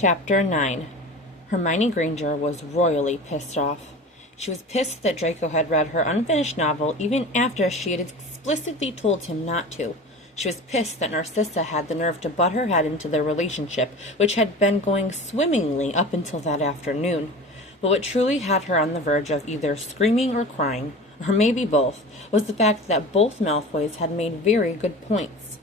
Chapter 9. Hermione Granger was royally pissed off. She was pissed that Draco had read her unfinished novel even after she had explicitly told him not to. She was pissed that Narcissa had the nerve to butt her head into their relationship, which had been going swimmingly up until that afternoon. But what truly had her on the verge of either screaming or crying, or maybe both, was the fact that both Malfoys had made very good points.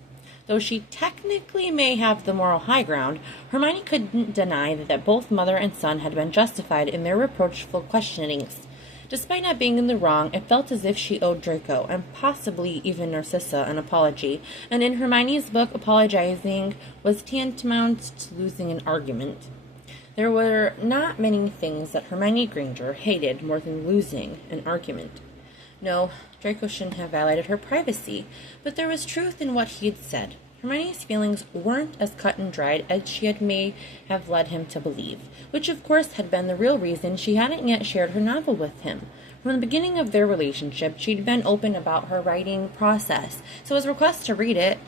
Though she technically may have the moral high ground, Hermione couldn't deny that both mother and son had been justified in their reproachful questionings. Despite not being in the wrong, it felt as if she owed Draco, and possibly even Narcissa, an apology, and in Hermione's book, apologizing was tantamount to losing an argument. There were not many things that Hermione Granger hated more than losing an argument. No, Draco shouldn't have violated her privacy, but there was truth in what he had said. Hermione's feelings weren't as cut and dried as she may have led him to believe, which of course had been the real reason she hadn't yet shared her novel with him. From the beginning of their relationship, she'd been open about her writing process, so his requests to read it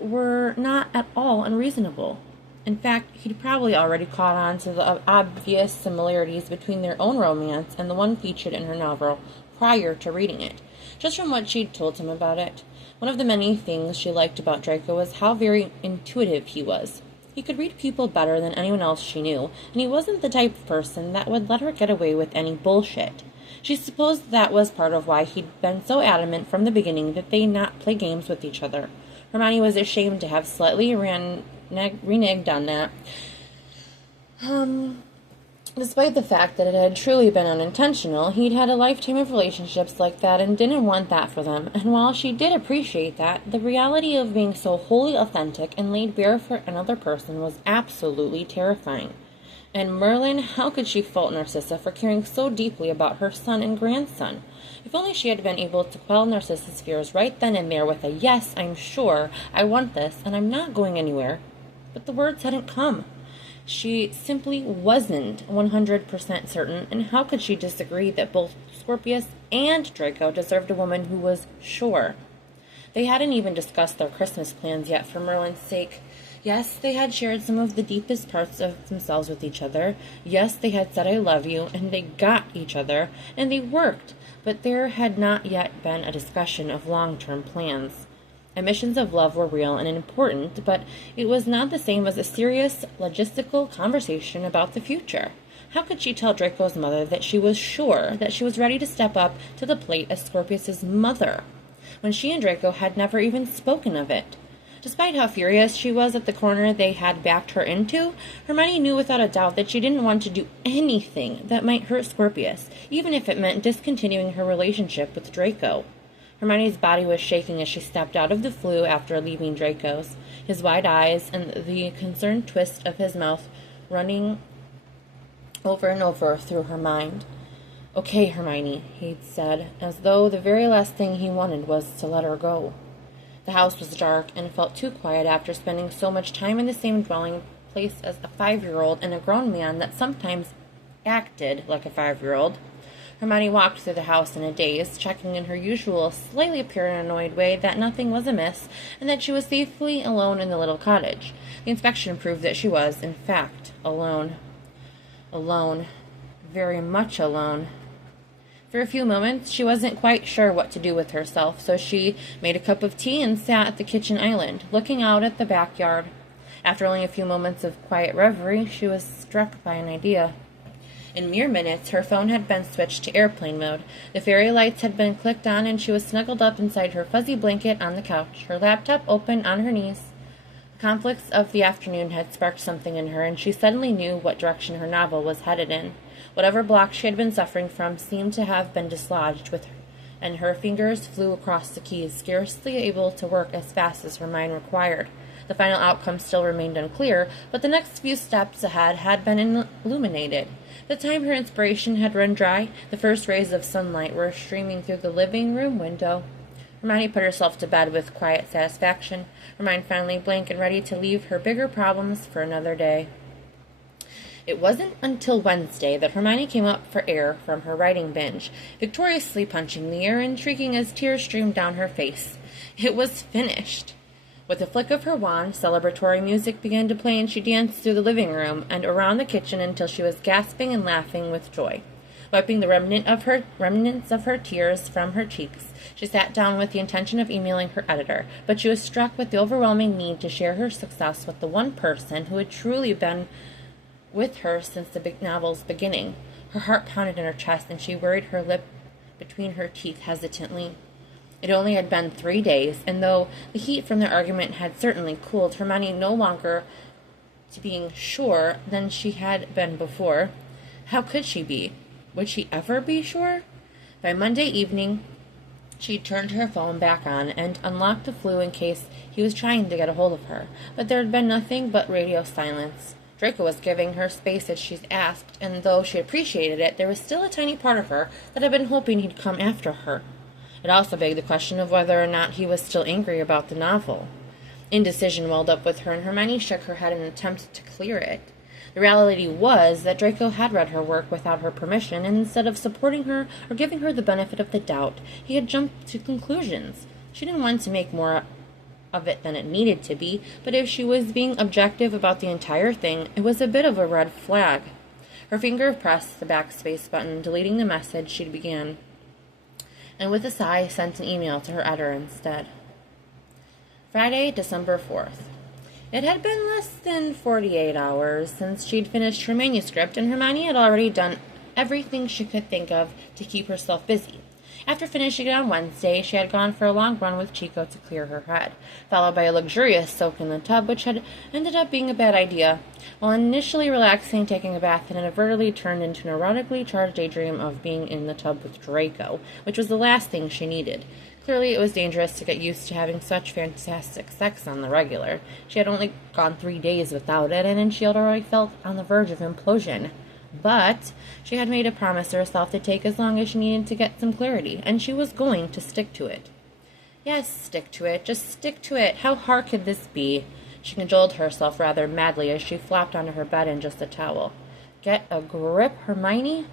were not at all unreasonable. In fact, he'd probably already caught on to the obvious similarities between their own romance and the one featured in her novel prior to reading it, just from what she'd told him about it. One of the many things she liked about Draco was how very intuitive he was. He could read people better than anyone else she knew, and he wasn't the type of person that would let her get away with any bullshit. She supposed that was part of why he'd been so adamant from the beginning that they not play games with each other. Hermione was ashamed to have slightly reneged on that. Despite the fact that it had truly been unintentional, he'd had a lifetime of relationships like that and didn't want that for them, and while she did appreciate that, the reality of being so wholly authentic and laid bare for another person was absolutely terrifying. And Merlin, how could she fault Narcissa for caring so deeply about her son and grandson? If only she had been able to quell Narcissa's fears right then and there with a "yes, I'm sure, I want this, and I'm not going anywhere." But the words hadn't come. She simply wasn't 100% certain, and how could she disagree that both Scorpius and Draco deserved a woman who was sure? They hadn't even discussed their Christmas plans yet for Merlin's sake. Yes, they had shared some of the deepest parts of themselves with each other. Yes, they had said "I love you," and they got each other, and they worked, but there had not yet been a discussion of long-term plans. Admissions of love were real and important, but it was not the same as a serious, logistical conversation about the future. How could she tell Draco's mother that she was sure that she was ready to step up to the plate as Scorpius's mother, when she and Draco had never even spoken of it? Despite how furious she was at the corner they had backed her into, Hermione knew without a doubt that she didn't want to do anything that might hurt Scorpius, even if it meant discontinuing her relationship with Draco. Hermione's body was shaking as she stepped out of the flue after leaving Draco's, his wide eyes and the concerned twist of his mouth running over and over through her mind. "Okay, Hermione," he'd said, as though the very last thing he wanted was to let her go. The house was dark and felt too quiet after spending so much time in the same dwelling place as a 5-year-old and a grown man that sometimes acted like a 5-year-old. Hermione walked through the house in a daze, checking in her usual, slightly paranoid way that nothing was amiss and that she was safely alone in the little cottage. The inspection proved that she was, in fact, alone. Alone. Very much alone. For a few moments, she wasn't quite sure what to do with herself, so she made a cup of tea and sat at the kitchen island, looking out at the backyard. After only a few moments of quiet reverie, she was struck by an idea. In mere minutes, her phone had been switched to airplane mode. The fairy lights had been clicked on, and she was snuggled up inside her fuzzy blanket on the couch, her laptop open on her knees. The conflicts of the afternoon had sparked something in her, and she suddenly knew what direction her novel was headed in. Whatever block she had been suffering from seemed to have been dislodged with her, and her fingers flew across the keys, scarcely able to work as fast as her mind required. The final outcome still remained unclear, but the next few steps ahead had been illuminated. The time her inspiration had run dry, the first rays of sunlight were streaming through the living room window. Hermione put herself to bed with quiet satisfaction, her mind finally blank and ready to leave her bigger problems for another day. It wasn't until Wednesday that Hermione came up for air from her writing binge, victoriously punching the air and shrieking as tears streamed down her face. It was finished. With a flick of her wand, celebratory music began to play, and she danced through the living room and around the kitchen until she was gasping and laughing with joy. Wiping the remnants of her tears from her cheeks, she sat down with the intention of emailing her editor, but she was struck with the overwhelming need to share her success with the one person who had truly been with her since the big novel's beginning. Her heart pounded in her chest, and she worried her lip between her teeth hesitantly. It only had been 3 days, and though the heat from their argument had certainly cooled, Hermione no longer to being sure than she had been before. How could she be? Would she ever be sure? By Monday evening, she turned her phone back on and unlocked the flue in case he was trying to get a hold of her, but there had been nothing but radio silence. Draco was giving her space as she'd asked, and though she appreciated it, there was still a tiny part of her that had been hoping he'd come after her. It also begged the question of whether or not he was still angry about the novel. Indecision welled up with her, and Hermione shook her head in an attempt to clear it. The reality was that Draco had read her work without her permission, and instead of supporting her or giving her the benefit of the doubt, he had jumped to conclusions. She didn't want to make more of it than it needed to be, but if she was being objective about the entire thing, it was a bit of a red flag. Her finger pressed the backspace button, deleting the message she began, and with a sigh sent an email to her editor instead. Friday, December 4th. It had been less than 48 hours since she'd finished her manuscript, and Hermione had already done everything she could think of to keep herself busy. After finishing it on Wednesday, she had gone for a long run with Chico to clear her head, followed by a luxurious soak in the tub, which had ended up being a bad idea. While initially relaxing, taking a bath had inadvertently turned into an erotically charged daydream of being in the tub with Draco, which was the last thing she needed. Clearly, it was dangerous to get used to having such fantastic sex on the regular. She had only gone 3 days without it, and she had already felt on the verge of implosion. But she had made a promise to herself to take as long as she needed to get some clarity, and she was going to stick to it. Yes, stick to it. Just stick to it. How hard could this be? She cajoled herself rather madly as she flopped onto her bed in just a towel. Get a grip, Hermione?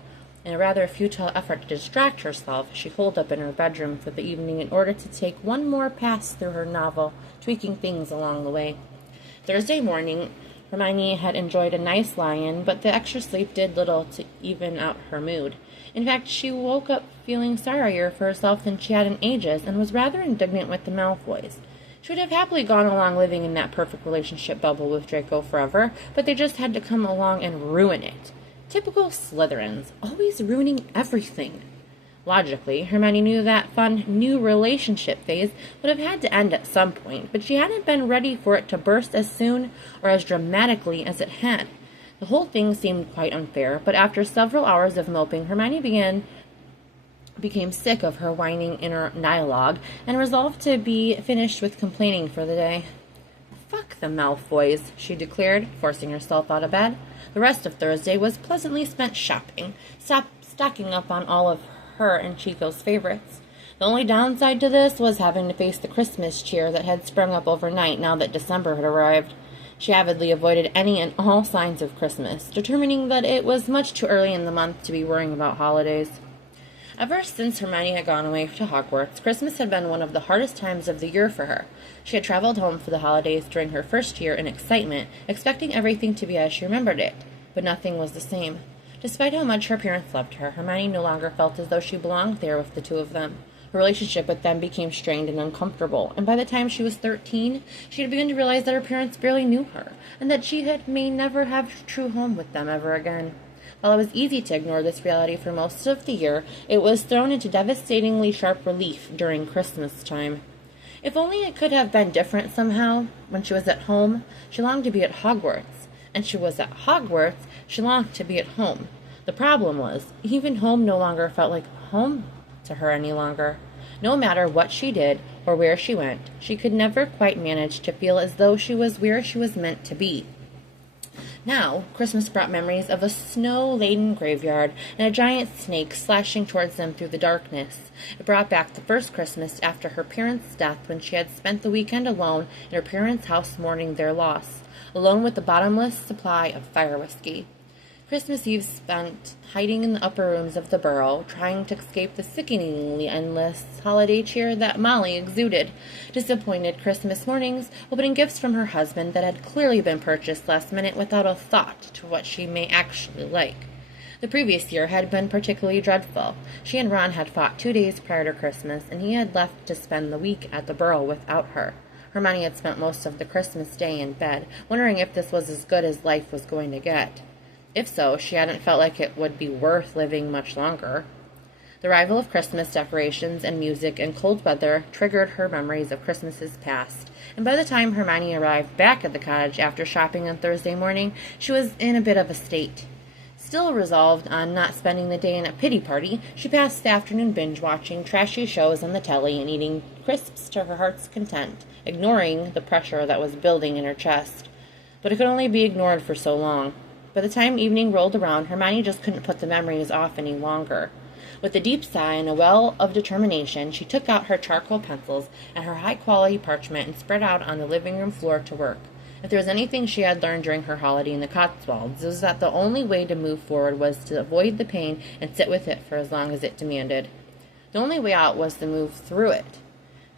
In a rather futile effort to distract herself, she holed up in her bedroom for the evening in order to take one more pass through her novel, tweaking things along the way. Thursday morning, Hermione had enjoyed a nice lie-in, but the extra sleep did little to even out her mood. In fact, she woke up feeling sorrier for herself than she had in ages, and was rather indignant with the Malfoys. She would have happily gone along living in that perfect relationship bubble with Draco forever, but they just had to come along and ruin it. Typical Slytherins, always ruining everything. Logically, Hermione knew that fun new relationship phase would have had to end at some point, but she hadn't been ready for it to burst as soon or as dramatically as it had. The whole thing seemed quite unfair, but after several hours of moping, Hermione became sick of her whining inner dialogue and resolved to be finished with complaining for the day. Fuck the Malfoys, she declared, forcing herself out of bed. The rest of Thursday was pleasantly spent shopping, stocking up on all of her and Chico's favorites. The only downside to this was having to face the Christmas cheer that had sprung up overnight now that December had arrived. She avidly avoided any and all signs of Christmas, determining that it was much too early in the month to be worrying about holidays. Ever since Hermione had gone away to Hogwarts, Christmas had been one of the hardest times of the year for her. She had traveled home for the holidays during her first year in excitement, expecting everything to be as she remembered it, but nothing was the same. Despite how much her parents loved her, Hermione no longer felt as though she belonged there with the two of them. Her relationship with them became strained and uncomfortable, and by the time she was 13, she had begun to realize that her parents barely knew her, and that she may never have a true home with them ever again. While it was easy to ignore this reality for most of the year, it was thrown into devastatingly sharp relief during Christmas time. If only it could have been different somehow. When she was at home, she longed to be at Hogwarts, and she was at Hogwarts, she longed to be at home. The problem was, even home no longer felt like home to her any longer. No matter what she did or where she went, she could never quite manage to feel as though she was where she was meant to be. Now, Christmas brought memories of a snow-laden graveyard and a giant snake slashing towards them through the darkness. It brought back the first Christmas after her parents' death, when she had spent the weekend alone in her parents' house mourning their loss, alone with the bottomless supply of fire whiskey. Christmas Eve spent hiding in the upper rooms of the burrow, trying to escape the sickeningly endless holiday cheer that Molly exuded. Disappointed Christmas mornings, opening gifts from her husband that had clearly been purchased last minute without a thought to what she may actually like. The previous year had been particularly dreadful. She and Ron had fought 2 days prior to Christmas, and he had left to spend the week at the burrow without her. Hermione had spent most of the Christmas day in bed, wondering if this was as good as life was going to get. If so, she hadn't felt like it would be worth living much longer. The arrival of Christmas decorations and music and cold weather triggered her memories of Christmases past, and by the time Hermione arrived back at the cottage after shopping on Thursday morning, she was in a bit of a state. Still resolved on not spending the day in a pity party, she passed the afternoon binge-watching trashy shows on the telly and eating crisps to her heart's content, ignoring the pressure that was building in her chest. But it could only be ignored for so long. By the time evening rolled around, Hermione just couldn't put the memories off any longer. With a deep sigh and a well of determination, she took out her charcoal pencils and her high-quality parchment and spread out on the living room floor to work. If there was anything she had learned during her holiday in the Cotswolds, it was that the only way to move forward was to avoid the pain and sit with it for as long as it demanded. The only way out was to move through it.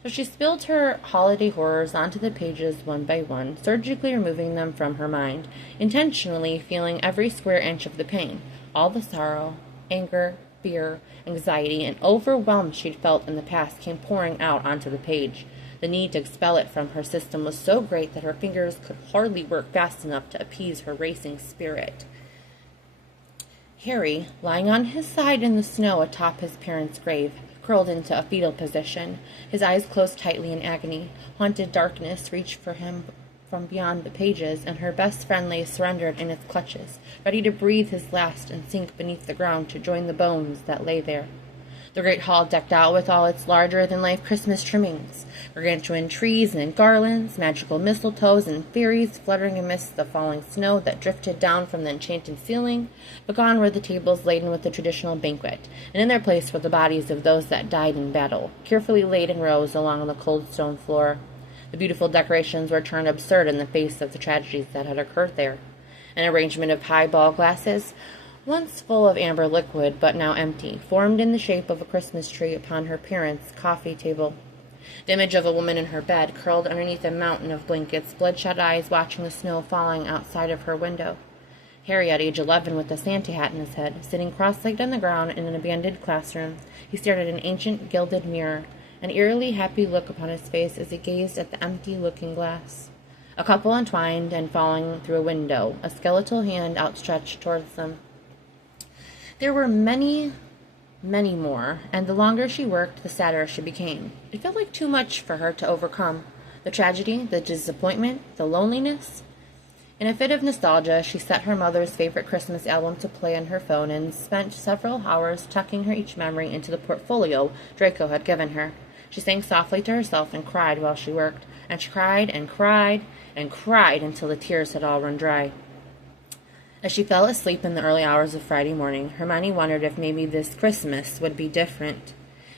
So she spilled her holiday horrors onto the pages one by one, surgically removing them from her mind, intentionally feeling every square inch of the pain, all the sorrow, anger, fear, anxiety, and overwhelm she'd felt in the past came pouring out onto the page. The need to expel it from her system was so great that her fingers could hardly work fast enough to appease her racing spirit. Harry, lying on his side in the snow atop his parents' grave, curled into a fetal position. His eyes closed tightly in agony. Haunted darkness reached for him from beyond the pages, and her best friend lay surrendered in its clutches, ready to breathe his last and sink beneath the ground to join the bones that lay there. The great hall decked out with all its larger-than-life Christmas trimmings, gargantuan trees and garlands, magical mistletoes and fairies fluttering amidst the falling snow that drifted down from the enchanted ceiling. But gone were the tables laden with the traditional banquet, and in their place were the bodies of those that died in battle, carefully laid in rows along the cold stone floor. The beautiful decorations were turned absurd in the face of the tragedies that had occurred there. An arrangement of highball glasses, once full of amber liquid but now empty, formed in the shape of a Christmas tree upon her parents' coffee table. The image of a woman in her bed, curled underneath a mountain of blankets, bloodshot eyes watching the snow falling outside of her window. Harry, at age 11, with a Santa hat in his head, sitting cross-legged on the ground in an abandoned classroom, he stared at an ancient gilded mirror, an eerily happy look upon his face as he gazed at the empty looking-glass. A couple entwined and falling through a window, a skeletal hand outstretched towards them. There were many more, and the longer she worked, the sadder she became. It felt like too much for her to overcome. The tragedy, the disappointment, the loneliness. In a fit of nostalgia, she set her mother's favorite Christmas album to play on her phone and spent several hours tucking her each memory into the portfolio Draco had given her. She sang softly to herself and cried while she worked, and she cried and cried and cried until the tears had all run dry. As she fell asleep in the early hours of Friday morning, Hermione wondered if maybe this Christmas would be different.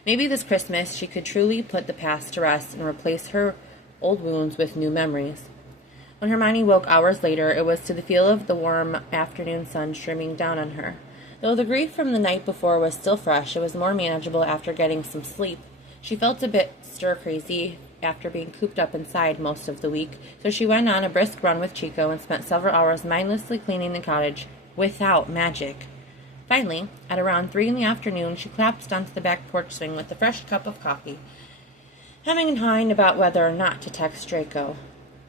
Maybe this Christmas she could truly put the past to rest and replace her old wounds with new memories. When Hermione woke hours later, it was to the feel of the warm afternoon sun streaming down on her. Though the grief from the night before was still fresh, it was more manageable after getting some sleep. She felt a bit stir-crazy after being cooped up inside most of the week, so she went on a brisk run with Chico and spent several hours mindlessly cleaning the cottage without magic. Finally, at around 3 in the afternoon, she collapsed onto the back porch swing with a fresh cup of coffee, hemming and hawing about whether or not to text Draco.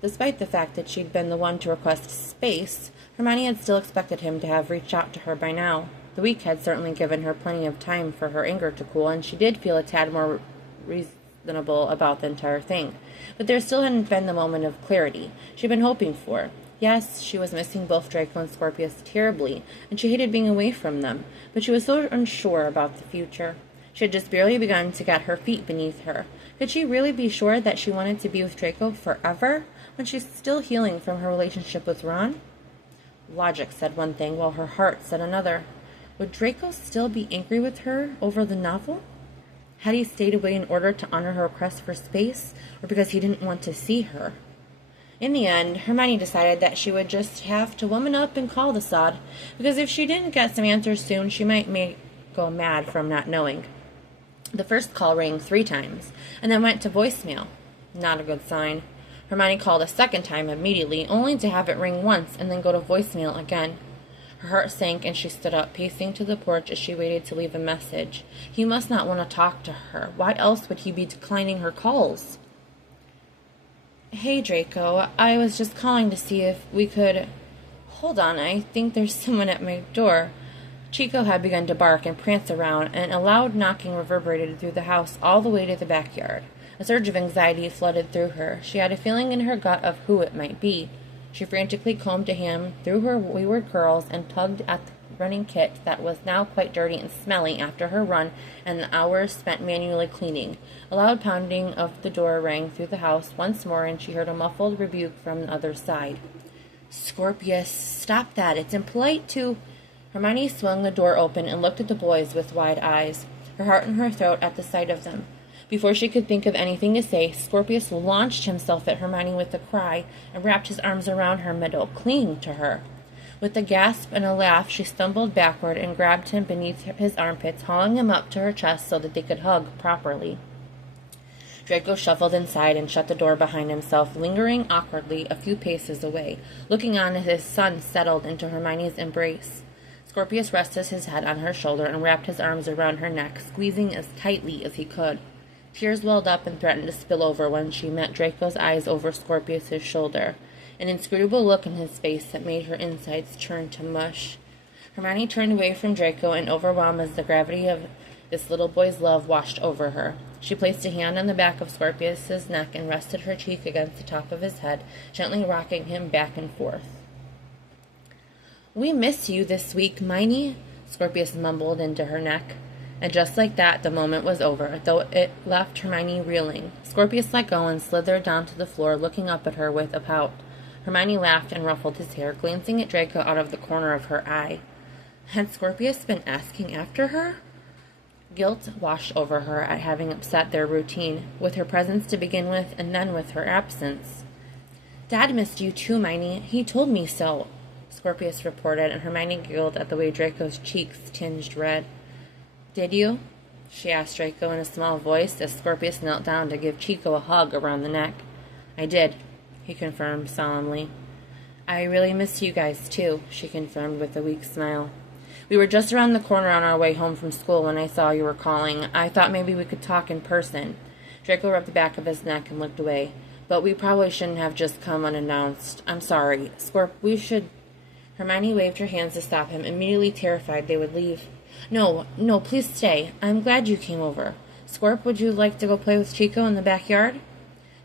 Despite the fact that she'd been the one to request space, Hermione had still expected him to have reached out to her by now. The week had certainly given her plenty of time for her anger to cool, and she did feel a tad more reasonable about the entire thing. But there still hadn't been the moment of clarity she'd been hoping for. Yes, she was missing both Draco and Scorpius terribly, and she hated being away from them, but she was so unsure about the future. She had just barely begun to get her feet beneath her. Could she really be sure that she wanted to be with Draco forever, when she's still healing from her relationship with Ron? Logic said one thing, while her heart said another. Would Draco still be angry with her over the novel? Had he stayed away in order to honor her request for space, or because he didn't want to see her? In the end, Hermione decided that she would just have to woman up and call the sod, because if she didn't get some answers soon, she might go mad from not knowing. The first call rang 3 times, and then went to voicemail. Not a good sign. Hermione called a second time immediately, only to have it ring once and then go to voicemail again. Her heart sank, and she stood up, pacing to the porch as she waited to leave a message. He must not want to talk to her. Why else would he be declining her calls? "Hey, Draco, I was just calling to see if we could—" "Hold on, I think there's someone at my door." Chico had begun to bark and prance around, and a loud knocking reverberated through the house all the way to the backyard. A surge of anxiety flooded through her. She had a feeling in her gut of who it might be. She frantically combed a hand through her wayward curls and tugged at the running kit that was now quite dirty and smelly after her run and the hours spent manually cleaning. A loud pounding of the door rang through the house once more, and she heard a muffled rebuke from the other side. "Scorpius, stop that. It's impolite to—" Hermione swung the door open and looked at the boys with wide eyes, her heart in her throat at the sight of them. Before she could think of anything to say, Scorpius launched himself at Hermione with a cry and wrapped his arms around her middle, clinging to her. With a gasp and a laugh, she stumbled backward and grabbed him beneath his armpits, hauling him up to her chest so that they could hug properly. Draco shuffled inside and shut the door behind himself, lingering awkwardly a few paces away, looking on as his son settled into Hermione's embrace. Scorpius rested his head on her shoulder and wrapped his arms around her neck, squeezing as tightly as he could. Tears welled up and threatened to spill over when she met Draco's eyes over Scorpius's shoulder, an inscrutable look in his face that made her insides turn to mush. Hermione turned away from Draco in overwhelmed as the gravity of this little boy's love washed over her. She placed a hand on the back of Scorpius's neck and rested her cheek against the top of his head, gently rocking him back and forth. "We miss you this week, Miney," Scorpius mumbled into her neck. And just like that, the moment was over, though it left Hermione reeling. Scorpius let go and slithered down to the floor, looking up at her with a pout. Hermione laughed and ruffled his hair, glancing at Draco out of the corner of her eye. Had Scorpius been asking after her? Guilt washed over her at having upset their routine, with her presence to begin with, and then with her absence. "Dad missed you too, Miney. He told me so," Scorpius reported, and Hermione giggled at the way Draco's cheeks tinged red. "Did you?" she asked Draco in a small voice as Scorpius knelt down to give Chico a hug around the neck. "I did," he confirmed solemnly. "I really miss you guys, too," she confirmed with a weak smile. "We were just around the corner on our way home from school when I saw you were calling. I thought maybe we could talk in person." Draco rubbed the back of his neck and looked away. "But we probably shouldn't have just come unannounced. I'm sorry. We should—" Hermione waved her hands to stop him, immediately terrified they would leave. No, please stay. I'm glad you came over. Scorp, would you like to go play with Chico in the backyard?"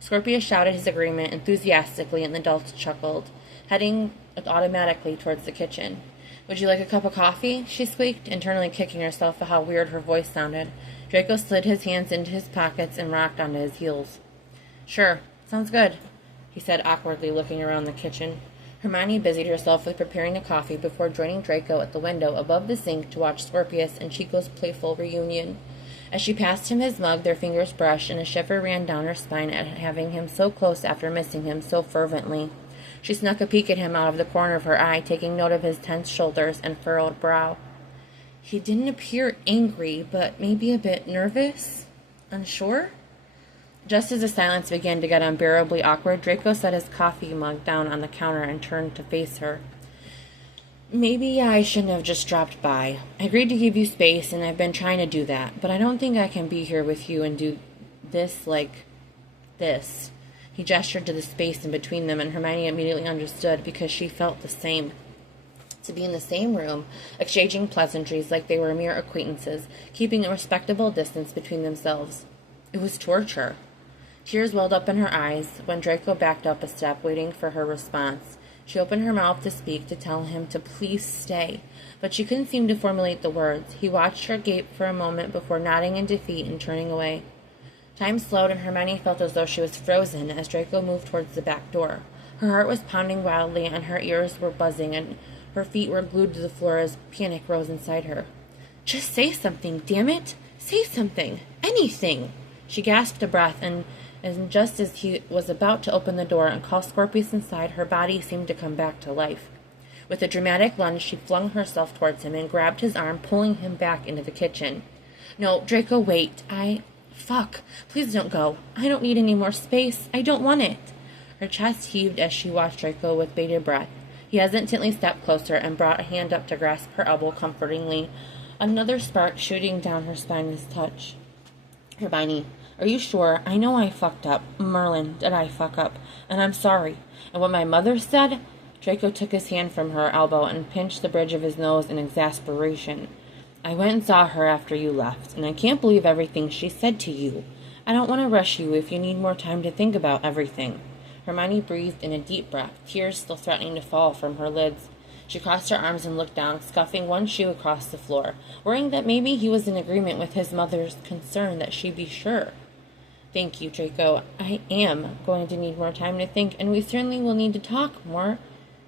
Scorpius shouted his agreement enthusiastically, and the adults chuckled, heading automatically towards the kitchen. "Would you like a cup of coffee?" she squeaked, internally kicking herself at how weird her voice sounded. Draco slid his hands into his pockets and rocked onto his heels. "Sure, sounds good," he said awkwardly, looking around the kitchen. Hermione busied herself with preparing the coffee before joining Draco at the window above the sink to watch Scorpius and Chico's playful reunion. As she passed him his mug, their fingers brushed, and a shiver ran down her spine at having him so close after missing him so fervently. She snuck a peek at him out of the corner of her eye, taking note of his tense shoulders and furrowed brow. He didn't appear angry, but maybe a bit nervous? Unsure? Just as the silence began to get unbearably awkward, Draco set his coffee mug down on the counter and turned to face her. "Maybe I shouldn't have just dropped by. I agreed to give you space, and I've been trying to do that, but I don't think I can be here with you and do this like this." He gestured to the space in between them, and Hermione immediately understood because she felt the same. To be in the same room, exchanging pleasantries like they were mere acquaintances, keeping a respectable distance between themselves. It was torture. Tears welled up in her eyes when Draco backed up a step, waiting for her response. She opened her mouth to speak, to tell him to please stay, but she couldn't seem to formulate the words. He watched her gape for a moment before nodding in defeat and turning away. Time slowed, and Hermione felt as though she was frozen as Draco moved towards the back door. Her heart was pounding wildly, and her ears were buzzing, and her feet were glued to the floor as panic rose inside her. "Just say something, damn it! Say something! Anything!" She gasped a breath and and just as he was about to open the door and call Scorpius inside, her body seemed to come back to life. With a dramatic lunge, she flung herself towards him and grabbed his arm, pulling him back into the kitchen. "No, Draco, wait. Fuck. Please don't go. I don't need any more space. I don't want it." Her chest heaved as she watched Draco with bated breath. He hesitantly stepped closer and brought a hand up to grasp her elbow comfortingly. Another spark shooting down her spine as touch. "Hermione, are you sure? I know I fucked up. Merlin, did I fuck up? And I'm sorry. And what my mother said?" Draco took his hand from her elbow and pinched the bridge of his nose in exasperation. "I went and saw her after you left, and I can't believe everything she said to you. I don't want to rush you if you need more time to think about everything." Hermione breathed in a deep breath, tears still threatening to fall from her lids. She crossed her arms and looked down, scuffing one shoe across the floor, worrying that maybe he was in agreement with his mother's concern that she be sure. "Thank you, Draco. I am going to need more time to think, and we certainly will need to talk more."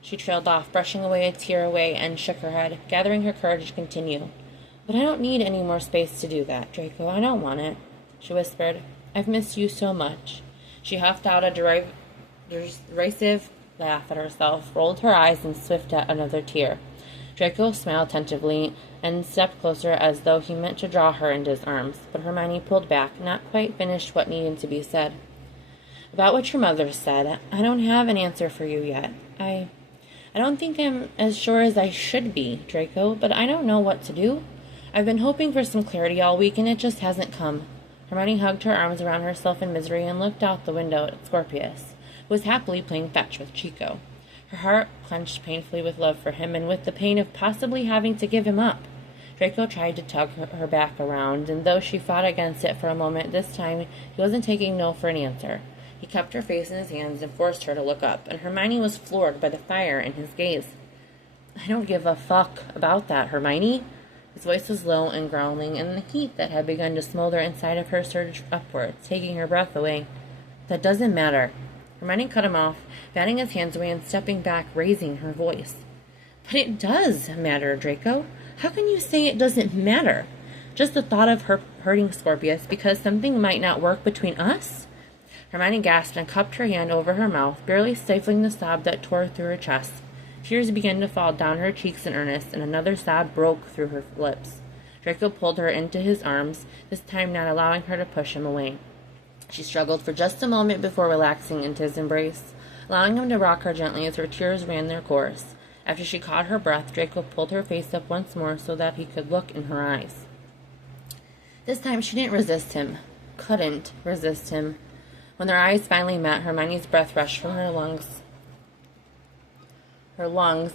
She trailed off, brushing away a tear away, and shook her head, gathering her courage to continue. "But I don't need any more space to do that, Draco. I don't want it," she whispered. "I've missed you so much." She huffed out a derisive laugh at herself, rolled her eyes, and swift at another tear. Draco smiled tentatively and stepped closer as though he meant to draw her into his arms, but Hermione pulled back, not quite finished what needed to be said. "About what your mother said, I don't have an answer for you yet. I don't think I'm as sure as I should be, Draco, but I don't know what to do. I've been hoping for some clarity all week, and it just hasn't come." Hermione hugged her arms around herself in misery and looked out the window at Scorpius, who was happily playing fetch with Chico. Her heart clenched painfully with love for him and with the pain of possibly having to give him up. Draco tried to tug her back around, and though she fought against it for a moment, this time he wasn't taking no for an answer. He kept her face in his hands and forced her to look up, and Hermione was floored by the fire in his gaze. "I don't give a fuck about that, Hermione." His voice was low and growling, and the heat that had begun to smolder inside of her surged upwards, taking her breath away. "That doesn't matter." Hermione cut him off, batting his hands away and stepping back, raising her voice. "But it does matter, Draco. How can you say it doesn't matter? Just the thought of her hurting Scorpius because something might not work between us?" Hermione gasped and cupped her hand over her mouth, barely stifling the sob that tore through her chest. Tears began to fall down her cheeks in earnest, and another sob broke through her lips. Draco pulled her into his arms, this time not allowing her to push him away. She struggled for just a moment before relaxing into his embrace, allowing him to rock her gently as her tears ran their course. After she caught her breath, Draco pulled her face up once more so that he could look in her eyes. This time she didn't resist him. Couldn't resist him. When their eyes finally met, Hermione's breath rushed from her lungs,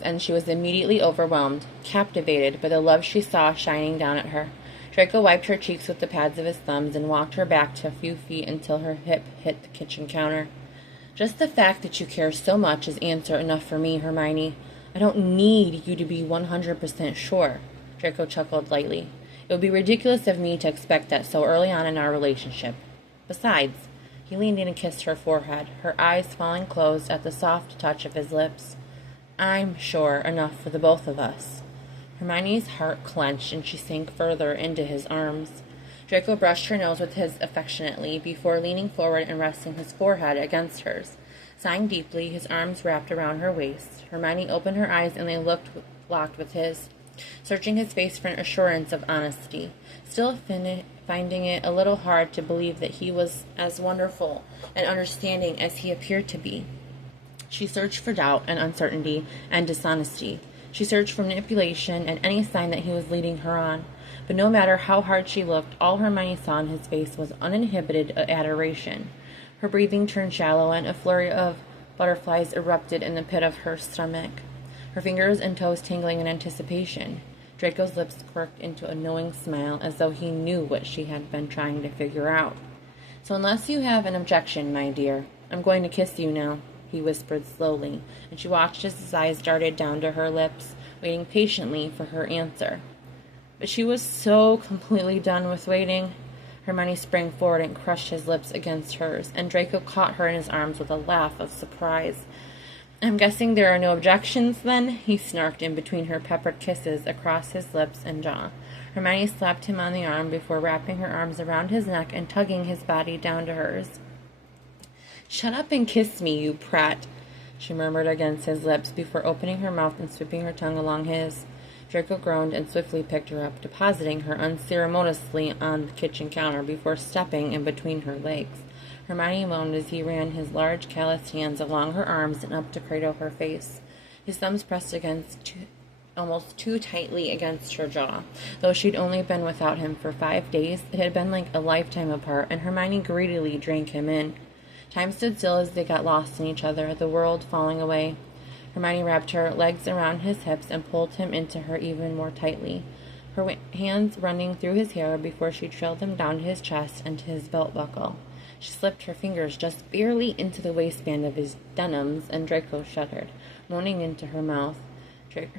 and she was immediately overwhelmed, captivated by the love she saw shining down at her. Draco wiped her cheeks with the pads of his thumbs and walked her back to a few feet until her hip hit the kitchen counter. "Just the fact that you care so much is answer enough for me, Hermione. I don't need you to be 100% sure." Draco chuckled lightly. "It would be ridiculous of me to expect that so early on in our relationship. Besides," he leaned in and kissed her forehead, her eyes falling closed at the soft touch of his lips, "I'm sure enough for the both of us." Hermione's heart clenched, and she sank further into his arms. Draco brushed her nose with his affectionately before leaning forward and resting his forehead against hers. Sighing deeply, his arms wrapped around her waist. Hermione opened her eyes, and they locked with his, searching his face for an assurance of honesty, still finding it a little hard to believe that he was as wonderful and understanding as he appeared to be. She searched for doubt and uncertainty and dishonesty. She searched for manipulation and any sign that he was leading her on. But no matter how hard she looked, all Hermione saw in his face was uninhibited adoration. Her breathing turned shallow, and a flurry of butterflies erupted in the pit of her stomach, her fingers and toes tingling in anticipation. Draco's lips quirked into a knowing smile, as though he knew what she had been trying to figure out. "So unless you have an objection, my dear, I'm going to kiss you now," he whispered slowly, and she watched as his eyes darted down to her lips, waiting patiently for her answer. But she was so completely done with waiting. Hermione sprang forward and crushed his lips against hers, and Draco caught her in his arms with a laugh of surprise. "I'm guessing there are no objections, then?" he snarked in between her peppered kisses across his lips and jaw. Hermione slapped him on the arm before wrapping her arms around his neck and tugging his body down to hers. "Shut up and kiss me, you prat," she murmured against his lips before opening her mouth and sweeping her tongue along his. Draco groaned and swiftly picked her up, depositing her unceremoniously on the kitchen counter before stepping in between her legs. Hermione moaned as he ran his large calloused hands along her arms and up to cradle her face. His thumbs pressed almost too tightly against her jaw. Though she'd only been without him for 5 days, it had been like a lifetime apart, and Hermione greedily drank him in. Time stood still as they got lost in each other, the world falling away. Hermione wrapped her legs around his hips and pulled him into her even more tightly, her hands running through his hair before she trailed them down to his chest and to his belt buckle. She slipped her fingers just barely into the waistband of his denims, and Draco shuddered, moaning into her mouth.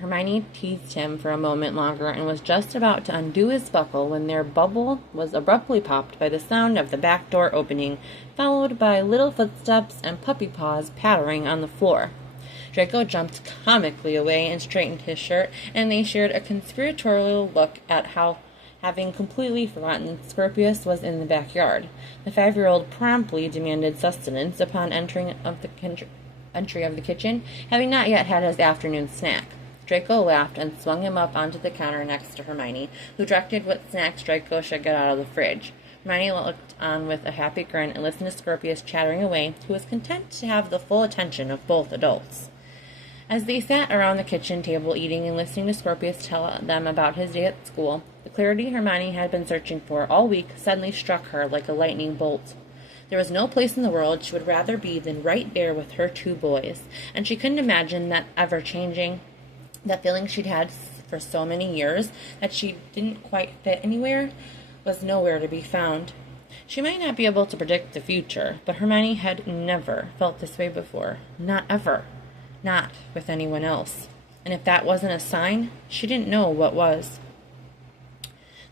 Hermione teased him for a moment longer and was just about to undo his buckle when their bubble was abruptly popped by the sound of the back door opening, followed by little footsteps and puppy paws pattering on the floor. Draco jumped comically away and straightened his shirt, and they shared a conspiratorial look at how, having completely forgotten that Scorpius was in the backyard. The 5-year-old promptly demanded sustenance upon entry of the kitchen, having not yet had his afternoon snack. Draco laughed and swung him up onto the counter next to Hermione, who directed what snacks Draco should get out of the fridge. Hermione looked on with a happy grin and listened to Scorpius chattering away, who was content to have the full attention of both adults. As they sat around the kitchen table eating and listening to Scorpius tell them about his day at school, the clarity Hermione had been searching for all week suddenly struck her like a lightning bolt. There was no place in the world she would rather be than right there with her 2 boys, and she couldn't imagine that ever changing. That feeling she'd had for so many years that she didn't quite fit anywhere was nowhere to be found. She might not be able to predict the future, but Hermione had never felt this way before. Not ever. Not with anyone else. And if that wasn't a sign, she didn't know what was.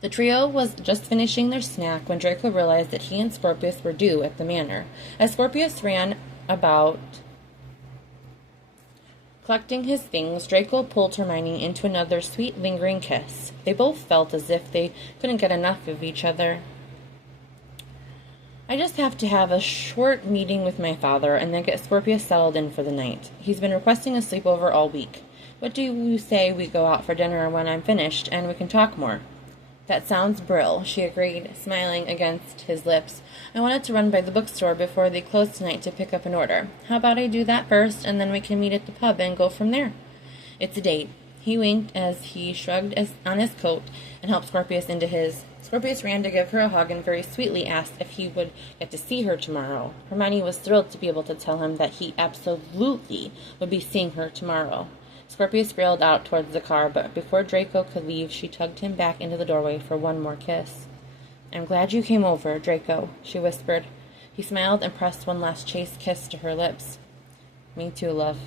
The trio was just finishing their snack when Draco realized that he and Scorpius were due at the manor. As Scorpius ran about collecting his things, Draco pulled Hermione into another sweet, lingering kiss. They both felt as if they couldn't get enough of each other. "I just have to have a short meeting with my father and then get Scorpius settled in for the night. He's been requesting a sleepover all week. What do you say we go out for dinner when I'm finished, and we can talk more?" "That sounds brill," she agreed, smiling against his lips. "I wanted to run by the bookstore before they close tonight to pick up an order. How about I do that first, and then we can meet at the pub and go from there?" "It's a date." He winked as he shrugged on his coat and helped Scorpius into his. Scorpius ran to give her a hug and very sweetly asked if he would get to see her tomorrow. Hermione was thrilled to be able to tell him that he absolutely would be seeing her tomorrow. Scorpius railed out towards the car, but before Draco could leave, she tugged him back into the doorway for one more kiss. "I'm glad you came over, Draco," she whispered. He smiled and pressed one last chaste kiss to her lips. "Me too, love."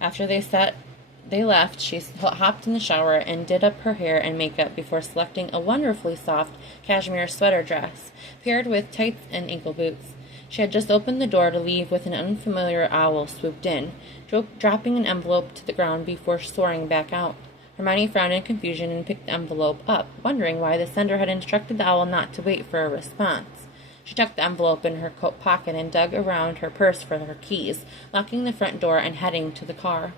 After they left, she hopped in the shower and did up her hair and makeup before selecting a wonderfully soft cashmere sweater dress, paired with tights and ankle boots. She had just opened the door to leave when an unfamiliar owl swooped in, dropping an envelope to the ground before soaring back out. Hermione frowned in confusion and picked the envelope up, wondering why the sender had instructed the owl not to wait for a response. She tucked the envelope in her coat pocket and dug around her purse for her keys, locking the front door and heading to the car.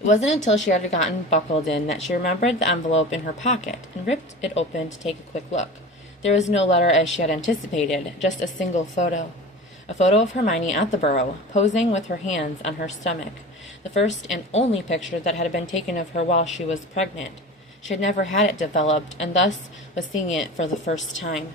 It wasn't until she had gotten buckled in that she remembered the envelope in her pocket and ripped it open to take a quick look. There was no letter as she had anticipated, just a single photo. A photo of Hermione at the burrow, posing with her hands on her stomach, the first and only picture that had been taken of her while she was pregnant. She had never had it developed, and thus was seeing it for the first time.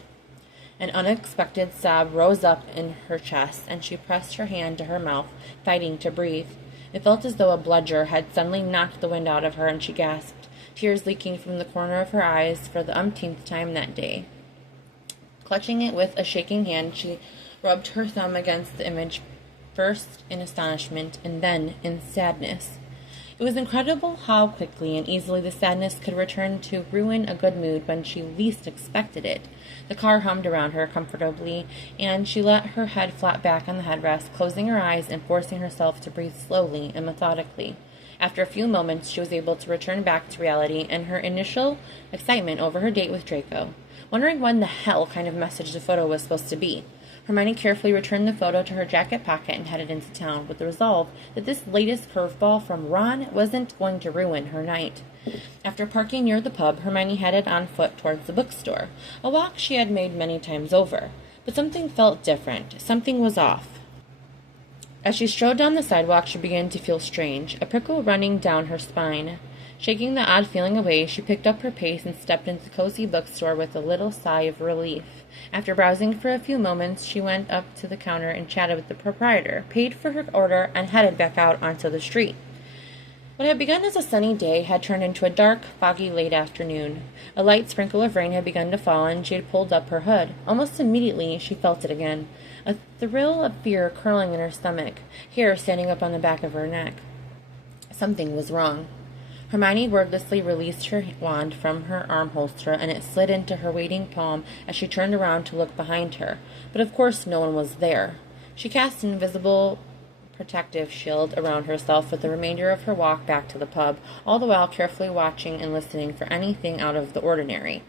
An unexpected sob rose up in her chest, and she pressed her hand to her mouth, fighting to breathe. It felt as though a bludger had suddenly knocked the wind out of her, and she gasped, tears leaking from the corner of her eyes for the umpteenth time that day. Clutching it with a shaking hand, she rubbed her thumb against the image, first in astonishment and then in sadness. It was incredible how quickly and easily the sadness could return to ruin a good mood when she least expected it. The car hummed around her comfortably, and she let her head flat back on the headrest, closing her eyes and forcing herself to breathe slowly and methodically. After a few moments, she was able to return back to reality and her initial excitement over her date with Draco, wondering what in the hell kind of message the photo was supposed to be. Hermione carefully returned the photo to her jacket pocket and headed into town, with the resolve that this latest curveball from Ron wasn't going to ruin her night. After parking near the pub, Hermione headed on foot towards the bookstore, a walk she had made many times over. But something felt different. Something was off. As she strode down the sidewalk, she began to feel strange, a prickle running down her spine. Shaking the odd feeling away, she picked up her pace and stepped into the cozy bookstore with a little sigh of relief. After browsing for a few moments, she went up to the counter and chatted with the proprietor, paid for her order, and headed back out onto the street. What had begun as a sunny day had turned into a dark, foggy late afternoon. A light sprinkle of rain had begun to fall, and she had pulled up her hood. Almost immediately, she felt it again, a thrill of fear curling in her stomach, hair standing up on the back of her neck. Something was wrong. Hermione wordlessly released her wand from her arm holster, and it slid into her waiting palm as she turned around to look behind her. But of course no one was there. She cast an invisible protective shield around herself for the remainder of her walk back to the pub, all the while carefully watching and listening for anything out of the ordinary.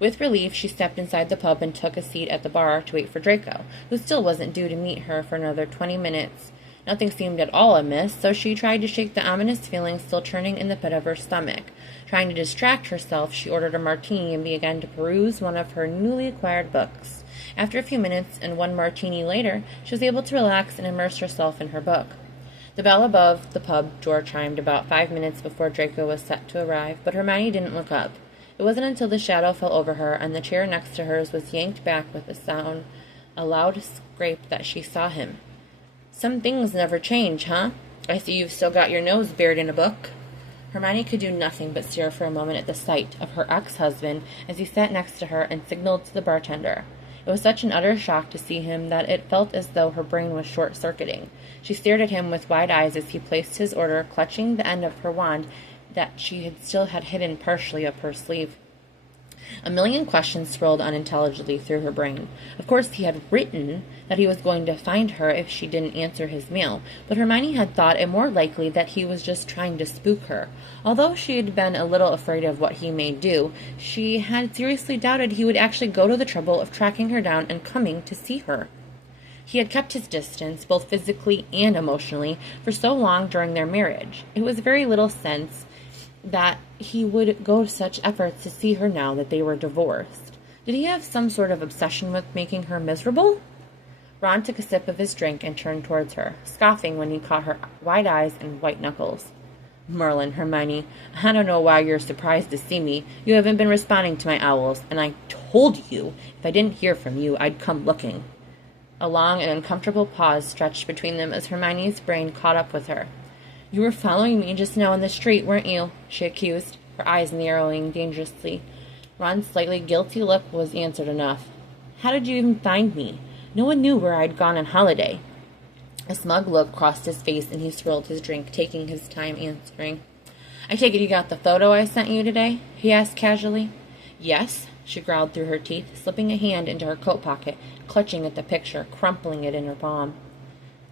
With relief, she stepped inside the pub and took a seat at the bar to wait for Draco, who still wasn't due to meet her for another 20 minutes. Nothing seemed at all amiss, so she tried to shake the ominous feeling still churning in the pit of her stomach. Trying to distract herself, she ordered a martini and began to peruse one of her newly acquired books. After a few minutes and one martini later, she was able to relax and immerse herself in her book. The bell above the pub door chimed about 5 minutes before Draco was set to arrive, but Hermione didn't look up. It wasn't until the shadow fell over her and the chair next to hers was yanked back with a loud scrape that she saw him. "Some things never change, huh? I see you've still got your nose buried in a book." Hermione could do nothing but stare for a moment at the sight of her ex-husband as he sat next to her and signaled to the bartender. It was such an utter shock to see him that it felt as though her brain was short-circuiting. She stared at him with wide eyes as he placed his order, clutching the end of her wand that she had still had hidden partially up her sleeve. A million questions swirled unintelligibly through her brain. Of course, he had written that he was going to find her if she didn't answer his mail, but Hermione had thought it more likely that he was just trying to spook her. Although she had been a little afraid of what he may do, she had seriously doubted he would actually go to the trouble of tracking her down and coming to see her. He had kept his distance, both physically and emotionally, for so long during their marriage. It was very little sense that he would go to such efforts to see her now that they were divorced. Did he have some sort of obsession with making her miserable? Ron took a sip of his drink and turned towards her, scoffing when he caught her wide eyes and white knuckles. "Merlin, Hermione, I don't know why you're surprised to see me. You haven't been responding to my owls, and I told you if I didn't hear from you, I'd come looking." A long and uncomfortable pause stretched between them as Hermione's brain caught up with her. "You were following me just now in the street, weren't you?" she accused, her eyes narrowing dangerously. Ron's slightly guilty look was answered enough. "How did you even find me? No one knew where I'd gone on holiday." A smug look crossed his face, and he swirled his drink, taking his time answering. "I take it you got the photo I sent you today?" he asked casually. "Yes," she growled through her teeth, slipping a hand into her coat pocket, clutching at the picture, crumpling it in her palm.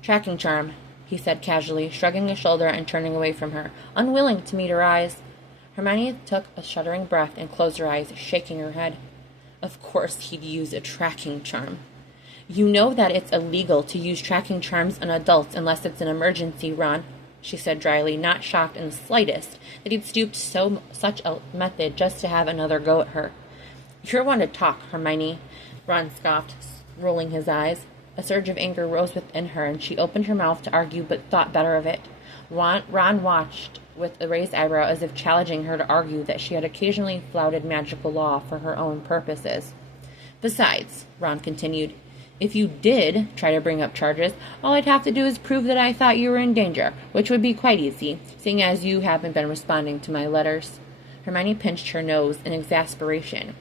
"Tracking charm," he said casually, shrugging a shoulder and turning away from her, unwilling to meet her eyes. Hermione took a shuddering breath and closed her eyes, shaking her head. Of course he'd use a tracking charm. "You know that it's illegal to use tracking charms on adults unless it's an emergency, Ron," she said dryly, not shocked in the slightest that he'd stooped such a method just to have another go at her. "You're one to talk, Hermione," Ron scoffed, rolling his eyes. A surge of anger rose within her, and she opened her mouth to argue, but thought better of it. Ron watched with a raised eyebrow as if challenging her to argue that she had occasionally flouted magical law for her own purposes. "Besides," Ron continued, "if you did try to bring up charges, all I'd have to do is prove that I thought you were in danger, which would be quite easy, seeing as you haven't been responding to my letters." Hermione pinched her nose in exasperation.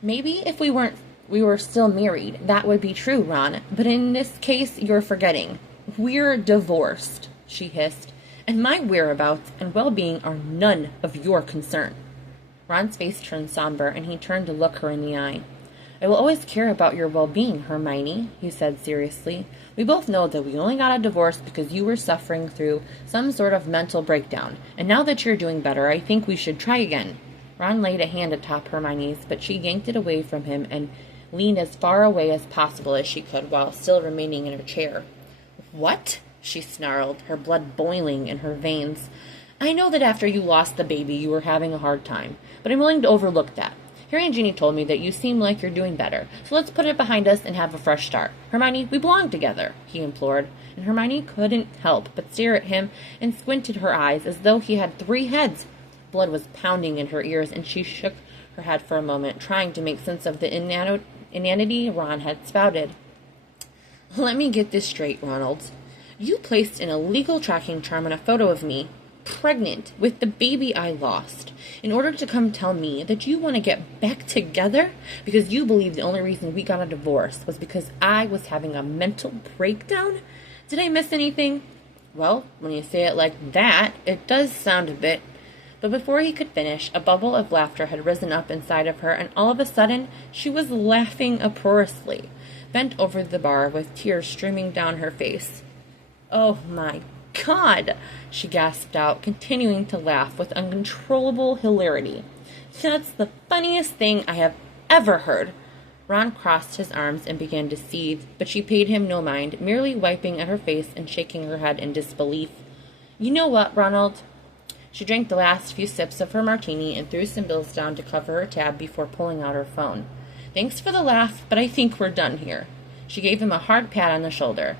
"Maybe if we were still married, that would be true, Ron, but in this case, you're forgetting. We're divorced," she hissed, "and my whereabouts and well-being are none of your concern." Ron's face turned somber, and he turned to look her in the eye. "I will always care about your well-being, Hermione," he said seriously. "We both know that we only got a divorce because you were suffering through some sort of mental breakdown, and now that you're doing better, I think we should try again." Ron laid a hand atop Hermione's, but she yanked it away from him and leaned as far away as possible as she could while still remaining in her chair. "What?" she snarled, her blood boiling in her veins. "I know that after you lost the baby you were having a hard time, but I'm willing to overlook that. Harry and Ginny told me that you seem like you're doing better, so let's put it behind us and have a fresh start. Hermione, we belong together," he implored, and Hermione couldn't help but stare at him and squinted her eyes as though he had 3 heads. Blood was pounding in her ears, and she shook her head for a moment, trying to make sense of the inanity Ron had spouted. "Let me get this straight, Ronald. You placed an illegal tracking charm on a photo of me, pregnant with the baby I lost, in order to come tell me that you want to get back together because you believe the only reason we got a divorce was because I was having a mental breakdown? Did I miss anything?" "Well, when you say it like that, it does sound a bit..." But before he could finish, a bubble of laughter had risen up inside of her, and all of a sudden she was laughing uproariously, bent over the bar with tears streaming down her face. "Oh my God!" she gasped out, continuing to laugh with uncontrollable hilarity. "That's the funniest thing I have ever heard." Ron crossed his arms and began to seethe, but she paid him no mind, merely wiping at her face and shaking her head in disbelief. "You know what, Ronald?" She drank the last few sips of her martini and threw some bills down to cover her tab before pulling out her phone. "Thanks for the laugh, but I think we're done here." She gave him a hard pat on the shoulder,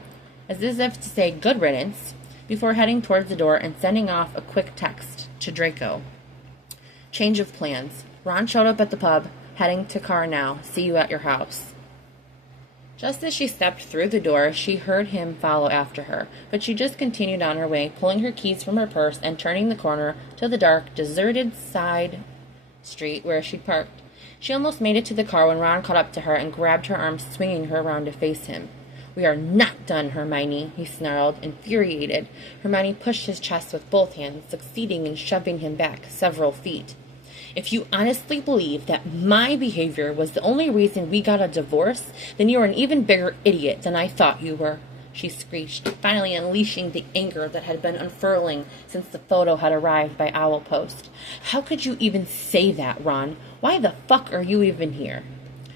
as if to say good riddance, before heading towards the door and sending off a quick text to Draco. "Change of plans. Ron showed up at the pub, heading to car now. See you at your house." Just as she stepped through the door, she heard him follow after her, but she just continued on her way, pulling her keys from her purse and turning the corner to the dark, deserted side street where she'd parked. She almost made it to the car when Ron caught up to her and grabbed her arm, swinging her around to face him. "We are not done, Hermione," he snarled, infuriated. Hermione pushed his chest with both hands, succeeding in shoving him back several feet. "If you honestly believe that my behavior was the only reason we got a divorce, then you're an even bigger idiot than I thought you were," she screeched, finally unleashing the anger that had been unfurling since the photo had arrived by owl post. "How could you even say that, Ron? Why the fuck are you even here?"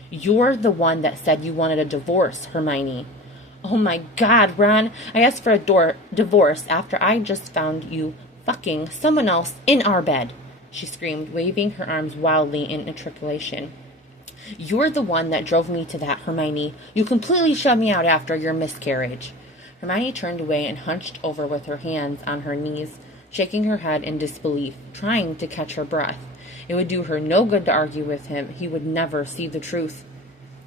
"You're the one that said you wanted a divorce, Hermione." "Oh my God, Ron, I asked for a divorce after I just found you fucking someone else in our bed," she screamed, waving her arms wildly in articulation. "You're the one that drove me to that, Hermione. You completely shut me out after your miscarriage." Hermione turned away and hunched over with her hands on her knees, shaking her head in disbelief, trying to catch her breath. It would do her no good to argue with him. He would never see the truth.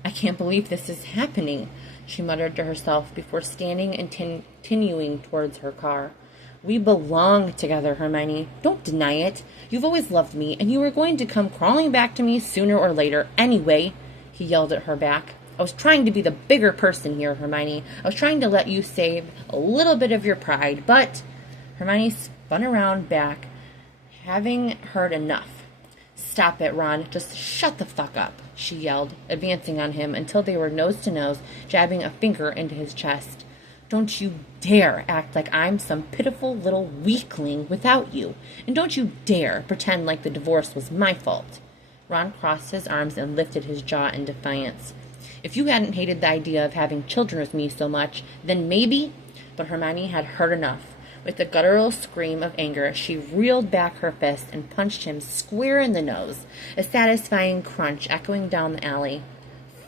"I can't believe this is happening," she muttered to herself before standing and continuing towards her car. "We belong together, Hermione. Don't deny it. You've always loved me, and you were going to come crawling back to me sooner or later anyway," he yelled at her back. "I was trying to be the bigger person here, Hermione. I was trying to let you save a little bit of your pride, but..." Hermione spun around back, having heard enough. "Stop it, Ron. Just shut the fuck up," she yelled, advancing on him until they were nose to nose, jabbing a finger into his chest. "Don't you dare act like I'm some pitiful little weakling without you, and don't you dare pretend like the divorce was my fault." Ron crossed his arms and lifted his jaw in defiance. "If you hadn't hated the idea of having children with me so much, then maybe..." But Hermione had heard enough. With a guttural scream of anger, she reeled back her fist and punched him square in the nose, a satisfying crunch echoing down the alley.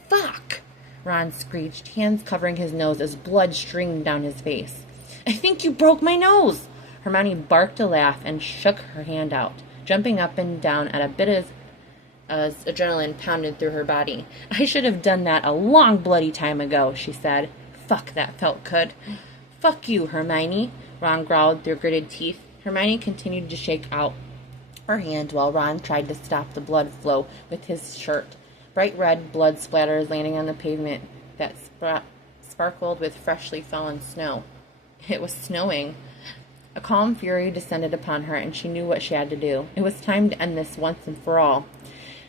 "Fuck!" Ron screeched, hands covering his nose as blood streamed down his face. "I think you broke my nose!" Hermione barked a laugh and shook her hand out, jumping up and down at a bit as adrenaline pounded through her body. "I should have done that a long bloody time ago," she said. "Fuck, that felt good." "Fuck you, Hermione," Ron growled through gritted teeth. Hermione continued to shake out her hand while Ron tried to stop the blood flow with his shirt. Bright red blood splatters landing on the pavement that sparkled with freshly fallen snow. It was snowing. A calm fury descended upon her, and she knew what she had to do. It was time to end this once and for all.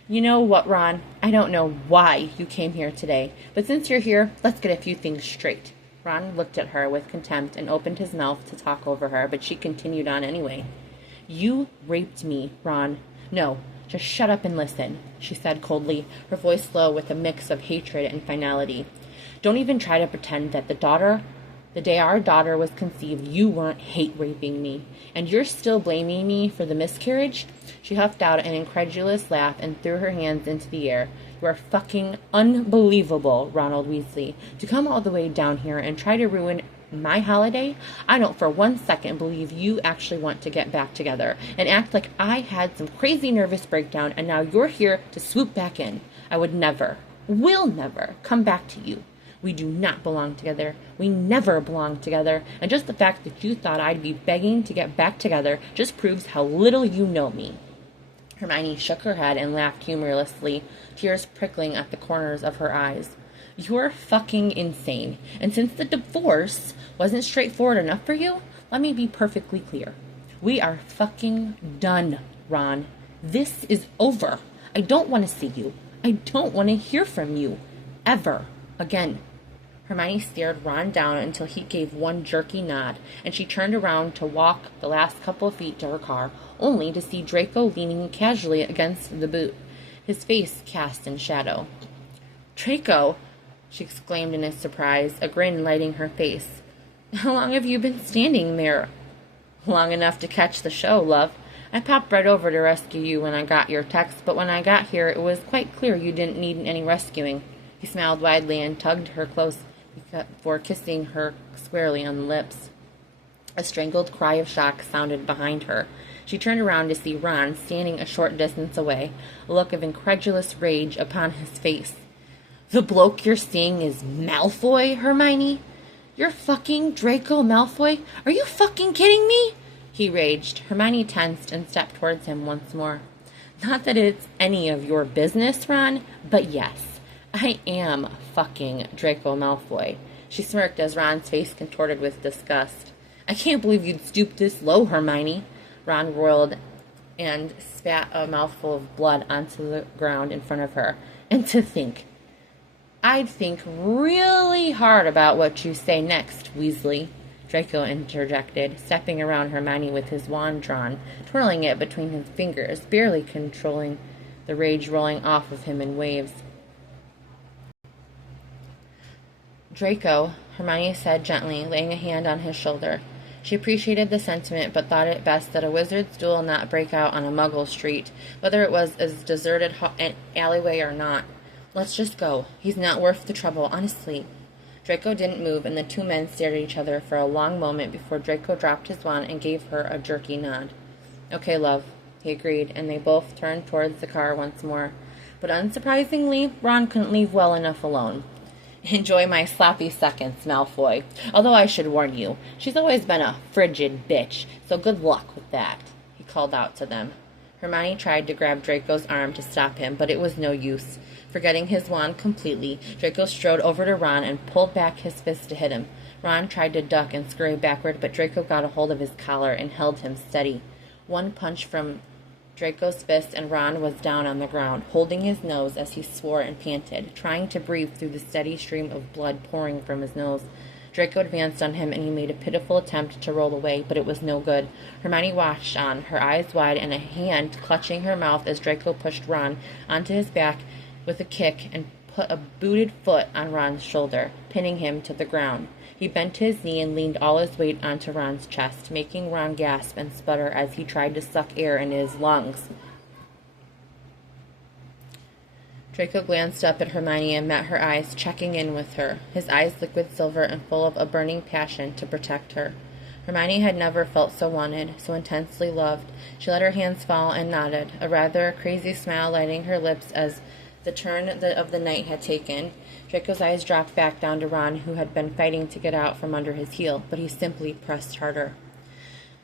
"You know what, Ron? I don't know why you came here today, but since you're here, let's get a few things straight." Ron looked at her with contempt and opened his mouth to talk over her, but she continued on anyway. "You raped me, Ron. No, Just shut up and listen, she said coldly, her voice low with a mix of hatred and finality. Don't even try to pretend that the day our daughter was conceived, you weren't hate-raping me. And you're still blaming me for the miscarriage? She huffed out an incredulous laugh and threw her hands into the air. You are fucking unbelievable, Ronald Weasley. To come all the way down here and try to ruin my holiday? I don't for 1 second believe you actually want to get back together and act like I had some crazy nervous breakdown and now you're here to swoop back in. I would never, will never come back to you. We do not belong together. We never belong together. And just the fact that you thought I'd be begging to get back together just proves how little you know me. Hermione shook her head and laughed humorously, tears prickling at the corners of her eyes. You're fucking insane. And since the divorce wasn't straightforward enough for you, let me be perfectly clear. We are fucking done, Ron. This is over. I don't want to see you. I don't want to hear from you. Ever. Again. Hermione stared Ron down until he gave one jerky nod, and she turned around to walk the last couple of feet to her car, only to see Draco leaning casually against the boot, his face cast in shadow. Draco! She exclaimed in surprise, a grin lighting her face. How long have you been standing there? Long enough to catch the show, love. I popped right over to rescue you when I got your text, but when I got here it was quite clear you didn't need any rescuing. He smiled widely and tugged her close before kissing her squarely on the lips. A strangled cry of shock sounded behind her. She turned around to see Ron standing a short distance away, a look of incredulous rage upon his face. The bloke you're seeing is Malfoy, Hermione? You're fucking Draco Malfoy? Are you fucking kidding me? He raged. Hermione tensed and stepped towards him once more. Not that it's any of your business, Ron, but yes. I am fucking Draco Malfoy. She smirked as Ron's face contorted with disgust. I can't believe you'd stoop this low, Hermione. Ron whirled and spat a mouthful of blood onto the ground in front of her. And to think, I'd think really hard about what you say next, Weasley, Draco interjected, stepping around Hermione with his wand drawn, twirling it between his fingers, barely controlling the rage rolling off of him in waves. Draco, Hermione said gently, laying a hand on his shoulder. She appreciated the sentiment, but thought it best that a wizard's duel not break out on a muggle street, whether it was a deserted alleyway or not. Let's just go. He's not worth the trouble, honestly. Draco didn't move, and the two men stared at each other for a long moment before Draco dropped his wand and gave her a jerky nod. Okay, love, he agreed, and they both turned towards the car once more. But unsurprisingly, Ron couldn't leave well enough alone. Enjoy my sloppy seconds, Malfoy. Although I should warn you, she's always been a frigid bitch, so good luck with that, he called out to them. Hermione tried to grab Draco's arm to stop him, but it was no use. Forgetting his wand completely, Draco strode over to Ron and pulled back his fist to hit him. Ron tried to duck and scurry backward, but Draco got a hold of his collar and held him steady. One punch from Draco's fist and Ron was down on the ground, holding his nose as he swore and panted, trying to breathe through the steady stream of blood pouring from his nose. Draco advanced on him, and he made a pitiful attempt to roll away, but it was no good. Hermione watched on, her eyes wide and a hand clutching her mouth as Draco pushed Ron onto his back with a kick and put a booted foot on Ron's shoulder, pinning him to the ground. He bent to his knee and leaned all his weight onto Ron's chest, making Ron gasp and sputter as he tried to suck air into his lungs. Draco glanced up at Hermione and met her eyes, checking in with her, his eyes liquid silver and full of a burning passion to protect her. Hermione had never felt so wanted, so intensely loved. She let her hands fall and nodded, a rather crazy smile lighting her lips as the turn of the night had taken. Draco's eyes dropped back down to Ron, who had been fighting to get out from under his heel, but he simply pressed harder.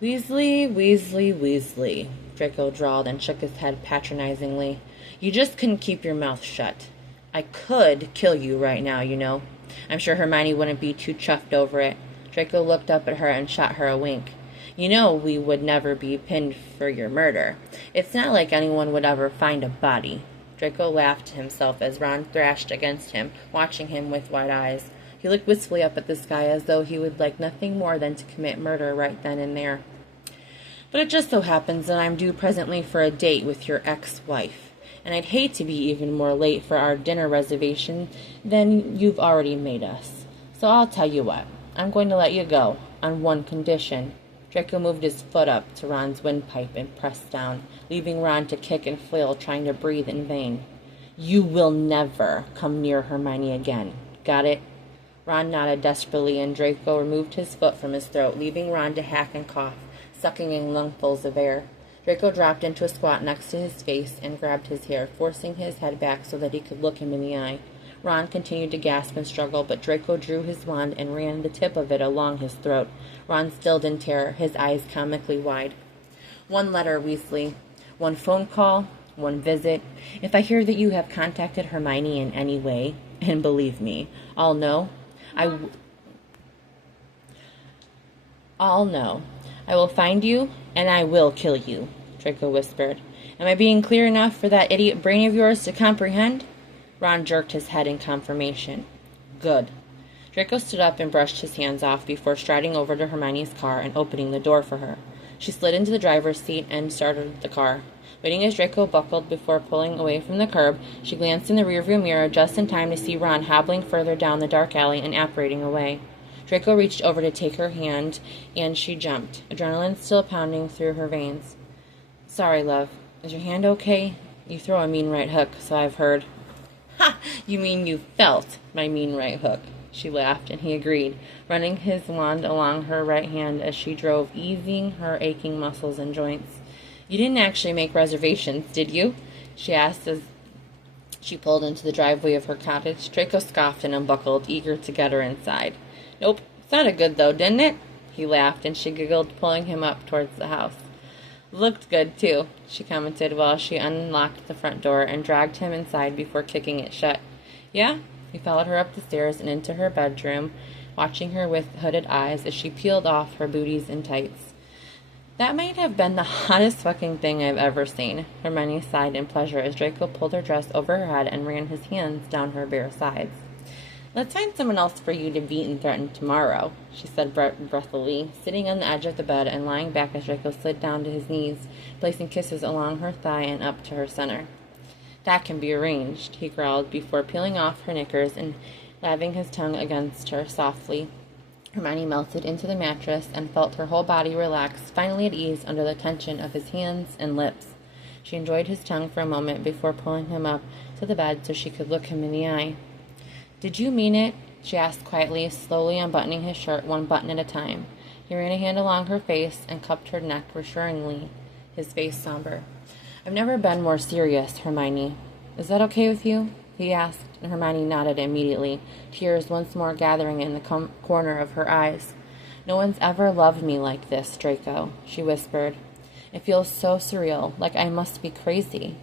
Weasley, Weasley, Weasley, Draco drawled and shook his head patronizingly. You just couldn't keep your mouth shut. I could kill you right now, you know. I'm sure Hermione wouldn't be too chuffed over it. Draco looked up at her and shot her a wink. You know we would never be pinned for your murder. It's not like anyone would ever find a body. Draco laughed to himself as Ron thrashed against him, watching him with wide eyes. He looked wistfully up at the sky as though he would like nothing more than to commit murder right then and there. But it just so happens that I'm due presently for a date with your ex-wife, and I'd hate to be even more late for our dinner reservation than you've already made us. So I'll tell you what, I'm going to let you go, on one condition. Draco moved his foot up to Ron's windpipe and pressed down, leaving Ron to kick and flail, trying to breathe in vain. You will never come near Hermione again. Got it? Ron nodded desperately, and Draco removed his foot from his throat, leaving Ron to hack and cough, sucking in lungfuls of air. Draco dropped into a squat next to his face and grabbed his hair, forcing his head back so that he could look him in the eye. Ron continued to gasp and struggle, but Draco drew his wand and ran the tip of it along his throat. Ron stilled in terror, his eyes comically wide. One letter, Weasley. One phone call. One visit. If I hear that you have contacted Hermione in any way, and believe me, I'll know. I'll know. I will find you, and I will kill you, Draco whispered. Am I being clear enough for that idiot brain of yours to comprehend? Ron jerked his head in confirmation. Good. Draco stood up and brushed his hands off before striding over to Hermione's car and opening the door for her. She slid into the driver's seat and started the car. Waiting as Draco buckled before pulling away from the curb, she glanced in the rearview mirror just in time to see Ron hobbling further down the dark alley and apparating away. Draco reached over to take her hand, and she jumped, adrenaline still pounding through her veins. Sorry, love. Is your hand okay? You throw a mean right hook, so I've heard. Ha! You mean you felt my mean right hook, she laughed, and he agreed, running his wand along her right hand as she drove, easing her aching muscles and joints. You didn't actually make reservations, did you? She asked as she pulled into the driveway of her cottage. Draco scoffed and unbuckled, eager to get her inside. Nope. Sounded good, though, didn't it? He laughed, and she giggled, pulling him up towards the house. Looked good, too, she commented while she unlocked the front door and dragged him inside before kicking it shut. Yeah? He followed her up the stairs and into her bedroom, watching her with hooded eyes as she peeled off her booties and tights. That might have been the hottest fucking thing I've ever seen. Hermione sighed in pleasure as Draco pulled her dress over her head and ran his hands down her bare sides. Let's find someone else for you to beat and threaten tomorrow, she said breathily, sitting on the edge of the bed and lying back as Draco slid down to his knees, placing kisses along her thigh and up to her center. That can be arranged, he growled before peeling off her knickers and laving his tongue against her softly. Hermione melted into the mattress and felt her whole body relax, finally at ease under the tension of his hands and lips. She enjoyed his tongue for a moment before pulling him up to the bed so she could look him in the eye. Did you mean it? She asked quietly, slowly unbuttoning his shirt one button at a time. He ran a hand along her face and cupped her neck reassuringly, his face somber. I've never been more serious, Hermione. Is that okay with you? He asked, and Hermione nodded immediately, tears once more gathering in the corner of her eyes. No one's ever loved me like this, Draco, she whispered. It feels so surreal, like I must be crazy.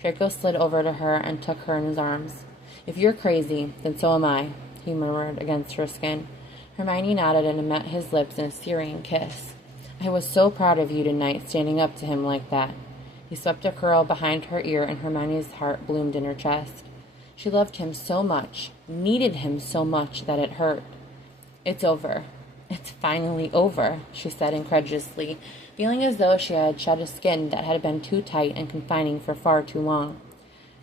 Draco slid over to her and took her in his arms. If you're crazy, then so am I, he murmured against her skin. Hermione nodded and met his lips in a searing kiss. I was so proud of you tonight, standing up to him like that. He swept a curl behind her ear, and Hermione's heart bloomed in her chest. She loved him so much, needed him so much that it hurt. It's over. It's finally over, she said incredulously, feeling as though she had shed a skin that had been too tight and confining for far too long.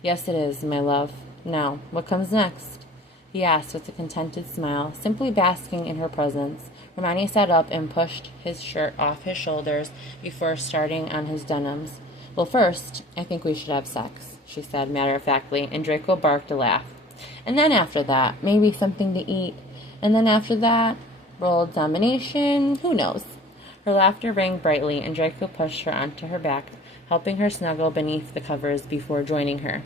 Yes, it is, my love. Now, what comes next? He asked with a contented smile, simply basking in her presence. Hermione sat up and pushed his shirt off his shoulders before starting on his denims. Well, first, I think we should have sex, she said matter-of-factly, and Draco barked a laugh. And then after that, maybe something to eat. And then after that, world domination, who knows? Her laughter rang brightly, and Draco pushed her onto her back, helping her snuggle beneath the covers before joining her.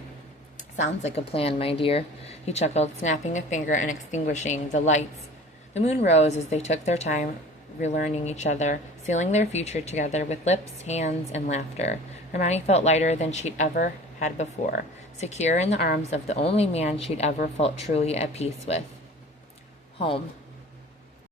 Sounds like a plan, my dear, he chuckled, snapping a finger and extinguishing the lights. The moon rose as they took their time relearning each other, sealing their future together with lips, hands, and laughter. Hermione felt lighter than she'd ever had before, secure in the arms of the only man she'd ever felt truly at peace with. Home.